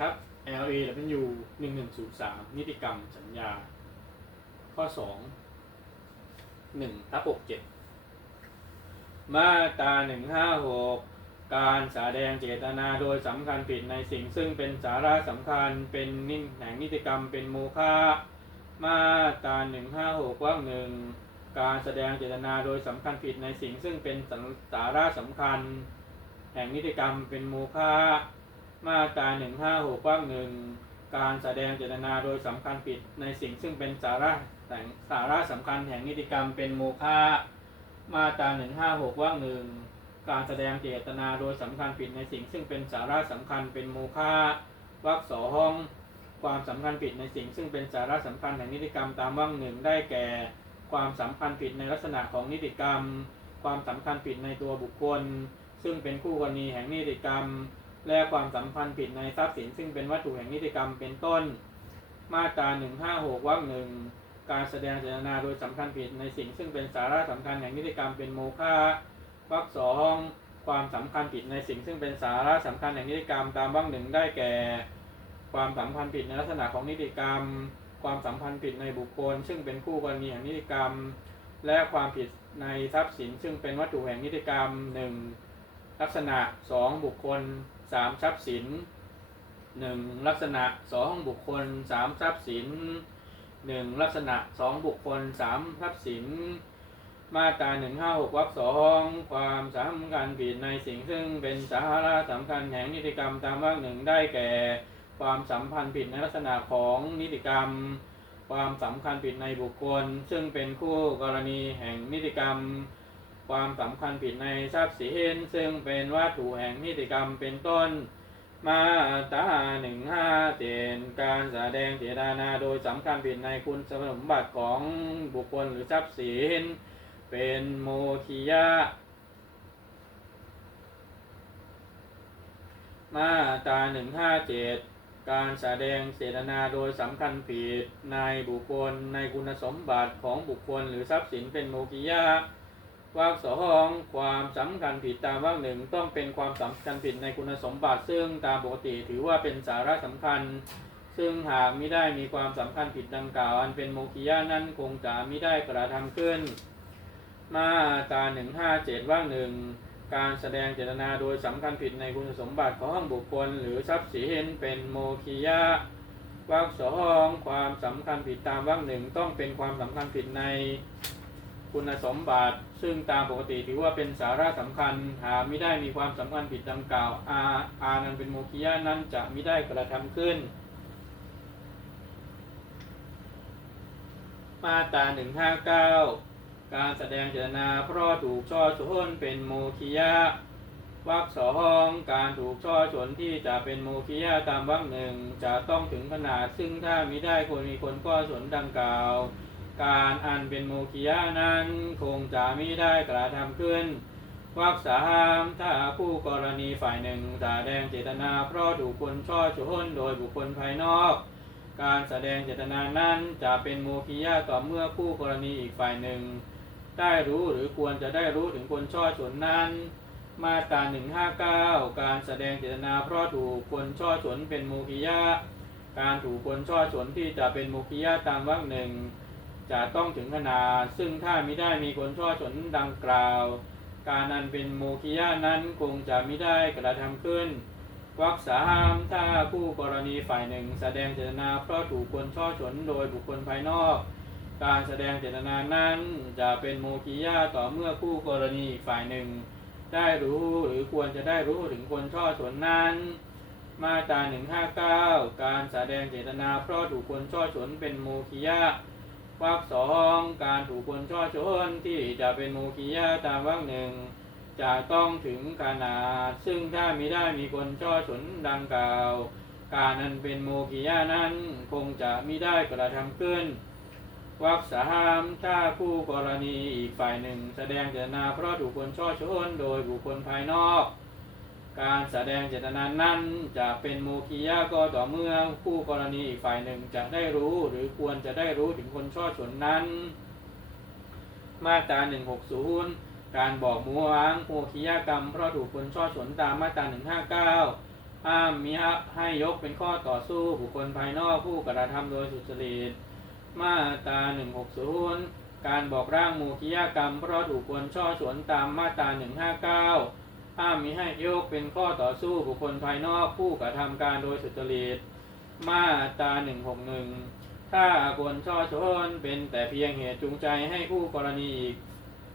ครับ LA W หนึ่งหนึ่งศูนย์สามนิติกรรมสัญญา ข้อสองหนึ่งทับหกเจ็ดมาตราหนึ่งห้าหกการแสดงเจตนาโดยสำคัญผิดในสิ่งซึ่งเป็นสาระสำคัญเป็นนิแห่งนิติกรรมเป็นโมฆะมาตราหนึ่งห้าหกว่างหนึ่งการแสดงเจตนาโดยสำคัญผิดในสิ่งซึ่งเป็นสาระสำคัญ แห่งนิติกรรมเป็นโมฆะ มาตราหนึ่งห้าหกว่างหนึ่งการแสดงเจตนาโดยสำคัญผิดในสิ่งซึ่งเป็นสาระแต่สาระสำคัญแห่งนิติกรรมเป็นโมฆะมาตราหนึ่งห้าหกว่างหนึ่งการแสดงเจตนาโดยสำคัญผิดในสิ่งซึ่งเป็นสาระสำคัญเป็นโมฆะวรรคสองความสำคัญผิดในสิ่งซึ่งเป็นสาระสำคัญแห่งนิติกรรมตามว่างหนึ่งได้แก่ ความสำคัญผิดในลักษณะของนิติกรรม ความสำคัญผิดในตัวบุคคล ซึ่งเป็นคู่กรณีแห่งนิติกรรม และความสัมพันธ์ผิดในทรัพย์สิน ซึ่งเป็นวัตถุแห่งนิติกรรมเป็นต้น มาตรา156วรรคหนึ่งการแสดงเจตนาโดยสำคัญผิดในสิ่ง ซึ่งเป็นสาระสำคัญแห่งนิติกรรมเป็นโมฆะวรรคสองความสำคัญผิดในสิ่ง ซึ่งเป็นสาระสำคัญแห่งนิติกรรมตามวรรคหนึ่งได้แก่ ความสัมพันธ์ผิดในลักษณะของนิติกรรม ความสัมพันธ์ผิดในบุคคล ซึ่งเป็นคู่กรณีแห่งนิติกรรม และความผิดในทรัพย์สิน ซึ่งเป็นวัตถุแห่งนิติกรรมหนึ่ง ลักษณะ 2 บุคคล 3 ทรัพย์สิน 1. ลักษณะ 2 บุคคล 3 ทรัพย์สิน 1. ลักษณะ 2 บุคคล 3 ทรัพย์สิน มาตรา156วรรคสองความสำคัญผิดในสิ่งซึ่งเป็นสาระสำคัญแห่งนิติกรรมตามวรรคหนึ่งได้แก่ ความสัมพันธ์ผิดในลักษณะของนิติกรรม ความสำคัญผิดในบุคคล ซึ่งเป็นคู่กรณีแห่งนิติกรรม ความสำคัญผิดในทรัพย์สินซึ่งเป็นวัตถุแห่งนิติกรรมเป็นต้น มาตราหนึ่งห้าเจนการแสดงเจตนาโดยสำคัญผิดในคุณสมบัติของบุคคลหรือทรัพย์สินเป็นโมคิยะมาตราหนึ่งห้าเจ็ดการแสดงเจตนาโดยสำคัญผิดในบุคคลในคุณสมบัติของบุคคลหรือทรัพย์สินเป็นโมกิยะ วรรคสองความสำคัญผิดตามวรรคหนึ่งต้องเป็นความสำคัญผิดในคุณสมบัติ ซึ่งตามปกติถือว่าเป็นสาระสำคัญ ซึ่งหากไม่ได้มีความสำคัญผิดดังกล่าว อันเป็นโมกิยะนั้นคงจะไม่ได้กระทำขึ้น มาตราหนึ่งห้าเจ็ดว่าหนึ่งการแสดงเจตนาโดยสำคัญผิดในคุณสมบัติของบุคคล หรือทรัพย์สินเป็นโมคิยะวรรคสองความสำคัญผิดตามวรรคหนึ่งต้องเป็นความสำคัญผิดใน คุณสมบัติ ซึ่งตามปกติถือว่าเป็นสาระสำคัญ หากไม่ได้มีความสำคัญผิดดังกล่าว อาอานั้นเป็นโมคิยะนั้นจะไม่ได้กระทำขึ้น มาตราหนึ่งห้าเก้าการแสดงเจตนาเพราะถูกช่อชนเป็นโมคิยะวรรคสองการถูกช่อชนที่จะเป็นโมคิยะตามวรรคหนึ่งจะต้องถึงขนาดซึ่งถ้ามิได้ควรมีคนก็สนดังกล่าว การอันเป็นโมคิยะนั้นคงจะมิได้กระทำขึ้นวรรคสามถ้าผู้กรณีฝ่ายหนึ่งแสดงเจตนาเพราะถูกคนช่อชนโดยบุคคลภายนอก การแสดงเจตนานั้นจะเป็นโมคิยะต่อเมื่อผู้กรณีอีกฝ่ายหนึ่ง ได้รู้หรือควรจะได้รู้ถึงคนช่อฉนนั้น มาตรา159 การแสดงเจตนาเพราะถูกคนช่อฉนเป็นโมคิยะการถูกคนช่อฉนที่จะเป็นโมคิยะตามวรรคหนึ่ง จะต้องถึงขนาด ซึ่งถ้ามิได้มีคนช่อฉนดังกล่าว การนั้นเป็นโมคิยะนั้นคงจะมิได้กระทำขึ้นวรรคสามถ้าผู้กรณีฝ่ายหนึ่ง แสดงเจตนาเพราะถูกคนช่อฉนโดยบุคคลภายนอก การแสดงเจตนานั้นจะเป็นโมคิยะต่อเมื่อคู่กรณีฝ่ายหนึ่ง ได้รู้หรือควรจะได้รู้ถึงคนช่อฉนนั้น มาตรา159 การแสดงเจตนาเพราะถูกคนช่อฉนเป็นโมคิยะ วรรคสองการถูกคนช่อฉนที่จะเป็นโมคิยะตามวรรคหนึ่งจะต้องถึงขนาด ซึ่งถ้ามิได้มีคนช่อฉนดังกล่าว การนั้นเป็นโมคิยะนั้นคงจะมิได้กระทำขึ้นวรรคสามถ้าผู้กรณีอีกฝ่ายหนึ่ง แสดงเจตนาเพราะถูกคนช่อชนโดยบุคคลภายนอก การแสดงเจตนานั้นจะเป็นโมคียะก็ต่อเมื่อผู้กรณีอีกฝ่ายหนึ่งจะได้รู้หรือควรจะได้รู้ถึงคนช่อชนนั้น มาตรา160 การบอกมัวงโมคียกรรมเพราะถูกคนช่อชนตามมาตรา159 ห้ามมิให้ยกเป็นข้อต่อสู้บุคคลภายนอกผู้กระทำโดยสุจริตมาตรา160 การบอกร่างโมคิยากรรมเพราะถูกควรช่อฉวนตามมาตรา159 ห้ามมิให้ยกเป็นข้อต่อสู้บุคคลภายนอกผู้กระทำการโดยสุจริตมาตรา161ถ้าควรช่อชนเป็นแต่เพียงเหตุจูงใจให้ผู้กรณีอีก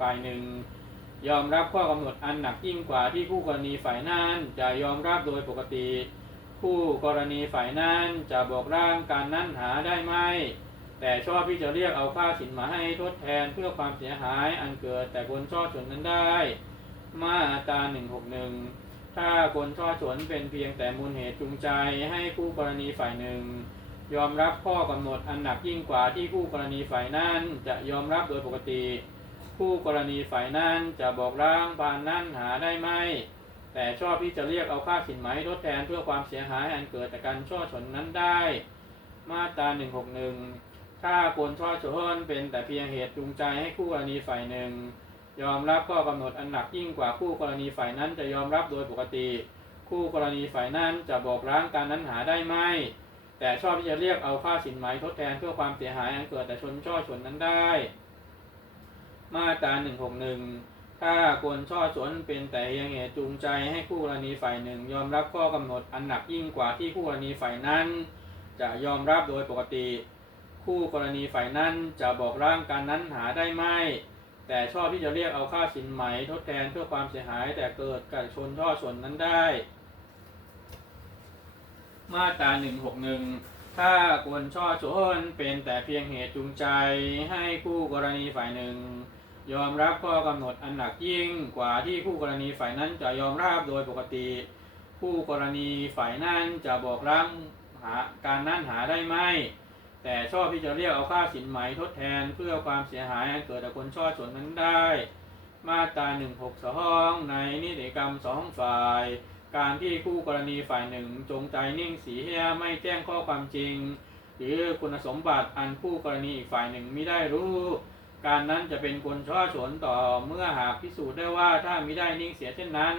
ฝ่ายหนึ่ง ยอมรับข้อกำหนดอันหนักยิ่งกว่าที่ผู้กรณีฝ่ายนั้นจะยอมรับโดยปกติ ผู้กรณีฝ่ายนั้นจะบอกร่างการนั้นหาได้ไหมแต่ชอบที่จะเรียกเอาค่าสินมาให้ทดแทนเพื่อความเสียหายอันเกิดแต่คนช่อฉนนั้นได้ มาตรา161ถ้าคนช่อฉนเป็นเพียงแต่มูลเหตุจูงใจให้ผู้กรณีฝ่ายหนึ่ง ยอมรับข้อกำหนดอันหนักยิ่งกว่าที่ผู้กรณีฝ่ายนั้นจะยอมรับโดยปกติผู้กรณีฝ่ายนั้นจะบอกร่างปานนั้นหาได้ไหมแต่ชอบที่จะเรียกเอาค่าสินไหมทดแทนเพื่อความเสียหายอันเกิดจากการช่อฉนนั้นได้ มาตรา161ถ้าคนช่อฉนเป็นแต่เพียงเหตุจูงใจให้คู่กรณีฝ่ายหนึ่ง ยอมรับข้อกำหนดอันหนักยิ่งกว่าคู่กรณีฝ่ายนั้นจะยอมรับโดยปกติ คู่กรณีฝ่ายนั้นจะบอกร้างการนั้นหาได้ไหมแต่ชอบที่จะเรียกเอาค่าสินไหมทดแทนเพื่อความเสียหายอันเกิดแต่ชนช่อฉนนั้นได้ มาตรา161 ถ้าคนช่อฉนเป็นแต่เพียงเหตุจูงใจให้คู่กรณีฝ่ายหนึ่ง ยอมรับข้อกำหนดอันหนักยิ่งกว่าที่คู่กรณีฝ่ายนั้น จะยอมรับโดยปกติ คู่กรณีฝ่ายนั้นจะบอกร่างการนั้นหาได้ไหม แต่ชอบที่จะเรียกเอาค่าสินไหมทดแทนเพื่อความเสียหาย แต่เกิดกับชนช่อฉนนั้นได้ มาตรา161ถ้าควรช่อชนเป็นแต่เพียงเหตุจูงใจให้คู่กรณีฝ่ายหนึ่ง ยอมรับข้อกำหนดอันหนักยิ่งกว่าที่คู่กรณีฝ่ายนั้นจะยอมรับโดยปกติ คู่กรณีฝ่ายนั้นจะบอกร่างหาการนั้นหาได้ไหม แต่ชอบที่จะเรียกเอาค่าสินไหมทดแทนเพื่อความเสียหายอันเกิดจากคนช่อฉนนั้นได้ มาตรา162ในนิติกรรมสองฝ่าย การที่คู่กรณีฝ่ายหนึ่งจงใจนิ่งเสียไม่แจ้งข้อความจริง หรือคุณสมบัติอันคู่กรณีอีกฝ่ายหนึ่งไม่ได้รู้ การนั้นจะเป็นคนช่อฉนต่อเมื่อหากพิสูจน์ได้ว่าถ้ามิได้นิ่งเสียเช่นนั้น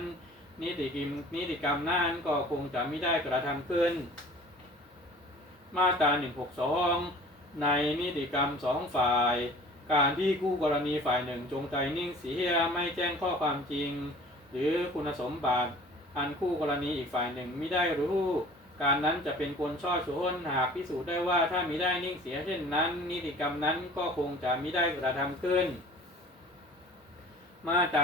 นิติกรรมนิติกรรมนั้นก็คงจะไม่ได้กระทำขึ้น มาตรา162 ในนิติกรรมสองฝ่าย การที่คู่กรณีฝ่ายหนึ่งจงใจนิ่งเสียไม่แจ้งข้อความจริง หรือคุณสมบัติอันคู่กรณีอีกฝ่ายหนึ่งไม่ได้รู้ การนั้นจะเป็นคนช่อฉนหากพิสูจน์ได้ว่าถ้ามิได้นิ่งเสียเช่นนั้น นิติกรรมนั้นก็คงจะมิได้กระทำขึ้น มาตรา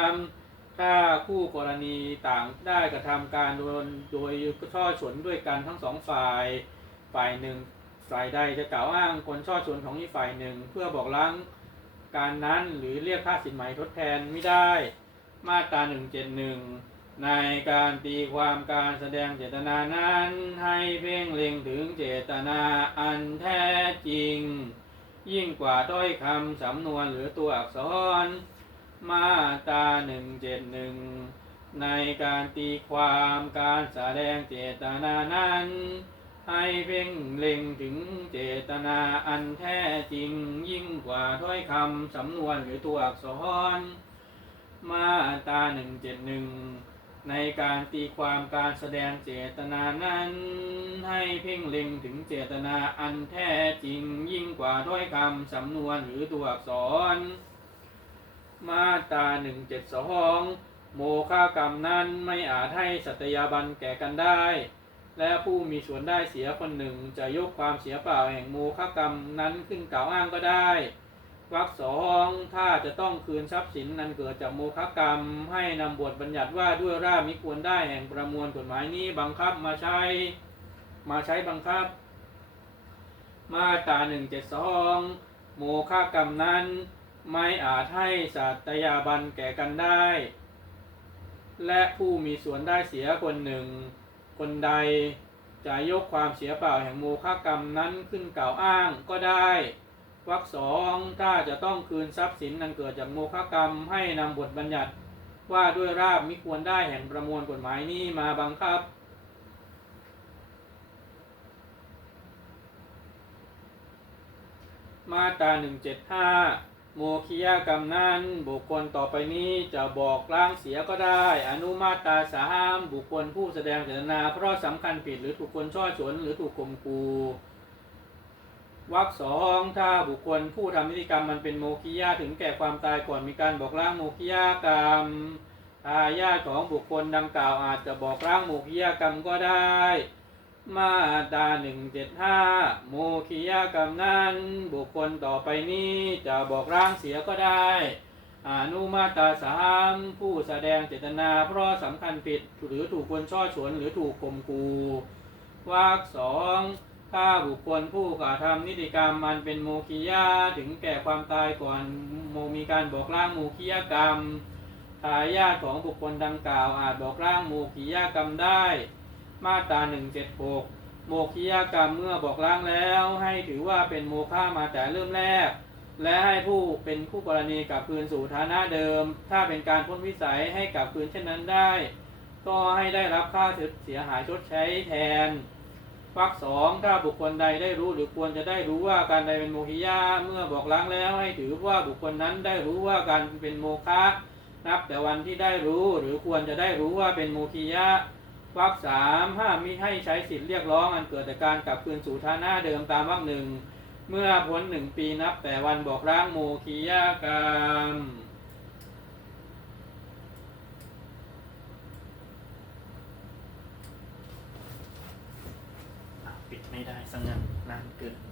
163 ถ้าคู่กรณีต่างได้กระทำการโดยโดยช่อฉนด้วยกันทั้งสองฝ่าย ฝ่ายหนึ่งฝ่ายใดจะกล่าวอ้างคนช่อชนของอีกฝ่ายหนึ่ง เพื่อบอกล้างการนั้นหรือเรียกค่าสินไหมทดแทนไม่ได้ มาตรา171 ในการตีความการแสดงเจตนานั้น ให้เพ่งเล็งถึงเจตนาอันแท้จริง ยิ่งกว่าถ้อยคำสำนวนหรือตัวอักษร มาตรา171 ในการตีความการแสดงเจตนานั้น ให้เพ่งเล็งถึงเจตนาอันแท้จริงยิ่งกว่าถ้อยคำสำนวนหรือตัวอักษร มาตรา171ในการตีความการแสดงเจตนานั้น ให้เพ่งเล็งถึงเจตนาอันแท้จริงยิ่งกว่าถ้อยคำสำนวนหรือตัวอักษร มาตรา172โมฆากรรมนั้นไม่อาจให้สัตยาบันแก่กันได้ และผู้มีส่วนได้เสียคนหนึ่งจะยกความเสียเปล่าแห่งโมฆะกรรมนั้นขึ้นกล่าวอ้างก็ได้วรรคสองถ้าจะต้องคืนทรัพย์สินนั้นเกิดจากโมฆะกรรม ให้นำบทบัญญัติว่าด้วยรามิควรได้แห่งประมวลกฎหมายนี้บังคับมาใช้มาใช้บังคับ มาตรา172โมฆะกรรมนั้นไม่อาจให้สัตยาบันแก่กันได้ และผู้มีส่วนได้เสียคนหนึ่ง คนใดจะยกความเสียเปล่าแห่งโมฆะกรรมนั้นขึ้นกล่าวอ้างก็ได้วรรคสองถ้าจะต้องคืนทรัพย์สินนั้นเกิดจากโมฆะกรรมให้นำบทบัญญัติว่าด้วยราบมิควรได้แห่งประมวลกฎหมายนี้มาบังคับ มาตรา175 โมคิยากรรมนั้นบุคคลต่อไปนี้จะบอกล้างเสียก็ได้ อนุมาตาสามบุคคลผู้แสดงเจตนา เพราะสำคัญผิดหรือถูกคนช่อฉนหรือถูกข่มกูวรรคสองถ้าบุคคลผู้ทำนิติกรรมมันเป็นโมคิยาถึงแก่ความตายก่อนมีการบอกล้างโมคิยากรรมทายาทของบุคคลดังกล่าวอาจจะบอกล้างโมคิยากรรมก็ได้ มาตาหนึ่งเจ็ดห้าโมคิยกรรมนั้น บุคคลต่อไปนี้จะบอกร่างเสียก็ได้ อนุมาตาสามผู้แสดงเจตนา เพราะสำคัญผิดหรือถูกคนช่อฉนหรือถูกข่มกูวรรคสองถ้าบุคคลผู้กระทำนิติกรรมมันเป็นโมคิยาถึงแก่ความตายก่อนโมมีการบอกร่างโมคิยกรรมทายาทของบุคคลดังกล่าวอาจบอกร่างโมคิยกรรมได้ มาตรา176 โมคิยกรรมเมื่อบอกล้างแล้ว ให้ถือว่าเป็นโมฆะมาแต่เริ่มแรก และให้ผู้เป็นผู้กรณีกลับคืนสู่ฐานะเดิม ถ้าเป็นการพ้นวิสัยให้กลับคืนเช่นนั้นได้ ก็ให้ได้รับค่าเสียหายชดใช้แทนวรรคสองถ้าบุคคลใดได้รู้หรือควรจะได้รู้ว่าการใดเป็นโมหิยาเมื่อบอกล้างแล้วให้ถือว่าบุคคลนั้นได้รู้ว่าการเป็นโมฆะนับแต่วันที่ได้รู้หรือควรจะได้รู้ว่าเป็นโมคิยะ วรรคสามห้ามมิให้ใช้สิทธิ์เรียกร้องอันเกิดจากการกลับคืนสู่ฐานะเดิมตามวรรคหนึ่งเมื่อพ้นหนึ่งปีนับแต่วันบอกร่างโมคียากรรมปิดไม่ได้สังงานนานเกิน